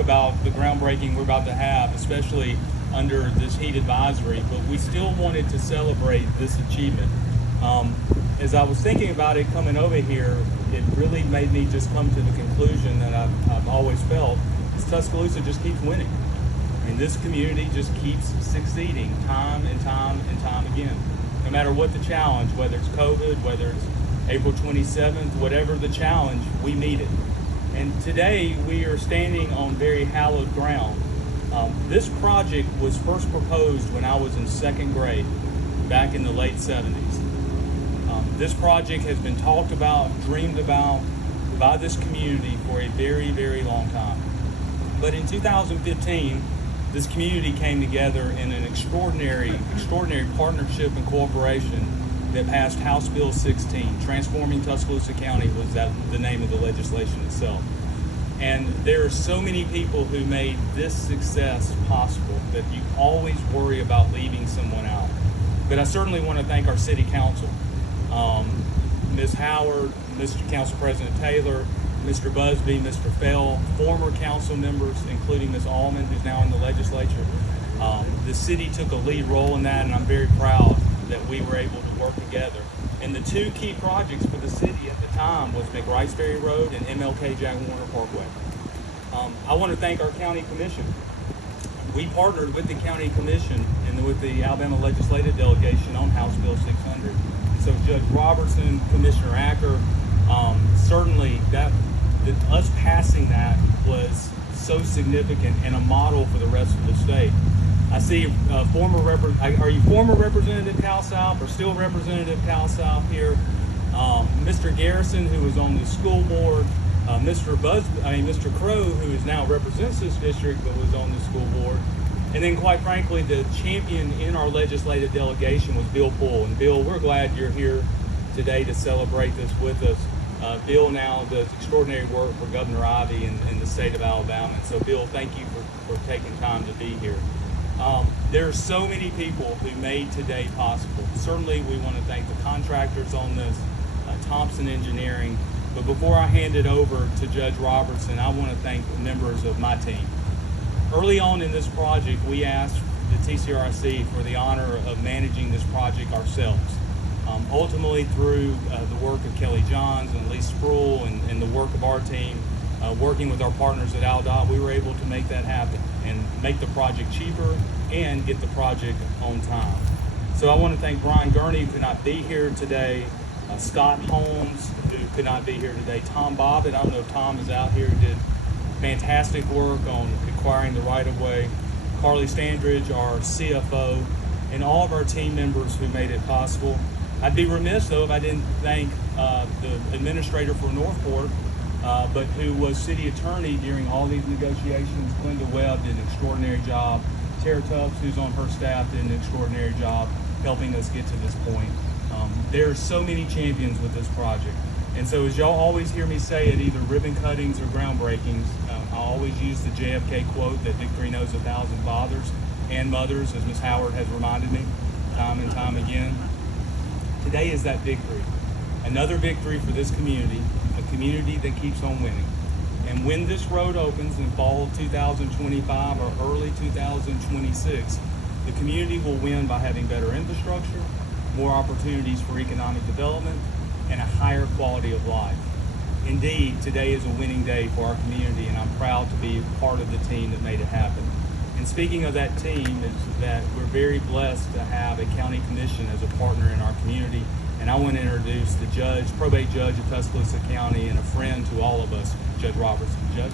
about the groundbreaking we're about to have, especially under this heat advisory, but we still wanted to celebrate this achievement. As I was thinking about it coming over here, it really made me just come to the conclusion that I've always felt, is Tuscaloosa just keeps winning. I mean, this community just keeps succeeding time and time and time again. No matter what the challenge, whether it's COVID, whether it's April 27th, whatever the challenge, we meet it. And today we are standing on very hallowed ground. This project was first proposed when I was in second grade, back in the late 70s. This project has been talked about, dreamed about by this community for a very, very long time. But in 2015, this community came together in an extraordinary partnership and cooperation that passed House Bill 16. Transforming Tuscaloosa County was the name of the legislation itself. And there are so many people who made this success possible that you always worry about leaving someone out. But I certainly want to thank our city council, Ms. Howard, Mr. Council President Taylor, Mr. Busby, Mr. Fell, former council members, including Ms. Allman, who's now in the legislature. The city took a lead role in that, and I'm very proud that we were able to work together. And the two key projects for the city at the time was McWright's Ferry Road and MLK Jack Warner Parkway. I want to thank our county commission. We partnered with the county commission and with the Alabama legislative delegation on House Bill 600. So Judge Robertson, Commissioner Acker, certainly us passing that was so significant and a model for the rest of the state. I see are you former Representative Cal South or still Representative Cal South here? Mr. Garrison, who was on the school board, Mr. Crow, who is now represents this district but was on the school board. And then quite frankly, the champion in our legislative delegation was Bill Poole. And Bill, we're glad you're here today to celebrate this with us. Bill now does extraordinary work for Governor Ivey in the state of Alabama. And so Bill, thank you for taking time to be here. There are so many people who made today possible. Certainly we want to thank the contractors on this, Thompson Engineering. But before I hand it over to Judge Robertson, I want to thank the members of my team. Early on in this project, we asked the TCRC for the honor of managing this project ourselves. Ultimately, through the work of Kelly Johns and Lee Sproul and the work of our team, working with our partners at AlDOT, we were able to make that happen and make the project cheaper and get the project on time. So I want to thank Brian Gurney, who could not be here today, Scott Holmes, who could not be here today, Tom Bobbitt, I don't know if Tom is out here, who did fantastic work on acquiring the right-of-way, Carly Standridge, our CFO, and all of our team members who made it possible. I'd be remiss, though, if I didn't thank the administrator for Northport, but who was city attorney during all these negotiations. Glenda Webb did an extraordinary job. Tara Tubbs, who's on her staff, did an extraordinary job helping us get to this point. There are so many champions with this project. And so as y'all always hear me say at either ribbon cuttings or groundbreakings, I always use the JFK quote that victory knows 1,000 fathers and mothers, as Ms. Howard has reminded me time and time again. Today is that victory. Another victory for this community, a community that keeps on winning. And when this road opens in fall of 2025 or early 2026, the community will win by having better infrastructure, more opportunities for economic development, and a higher quality of life. Indeed, today is a winning day for our community, and I'm proud to be part of the team that made it happen. And speaking of that team, is that we're very blessed to have a county commission as a partner in our community. And I want to introduce the probate judge of Tuscaloosa County and a friend to all of us, Judge Robertson. Judge.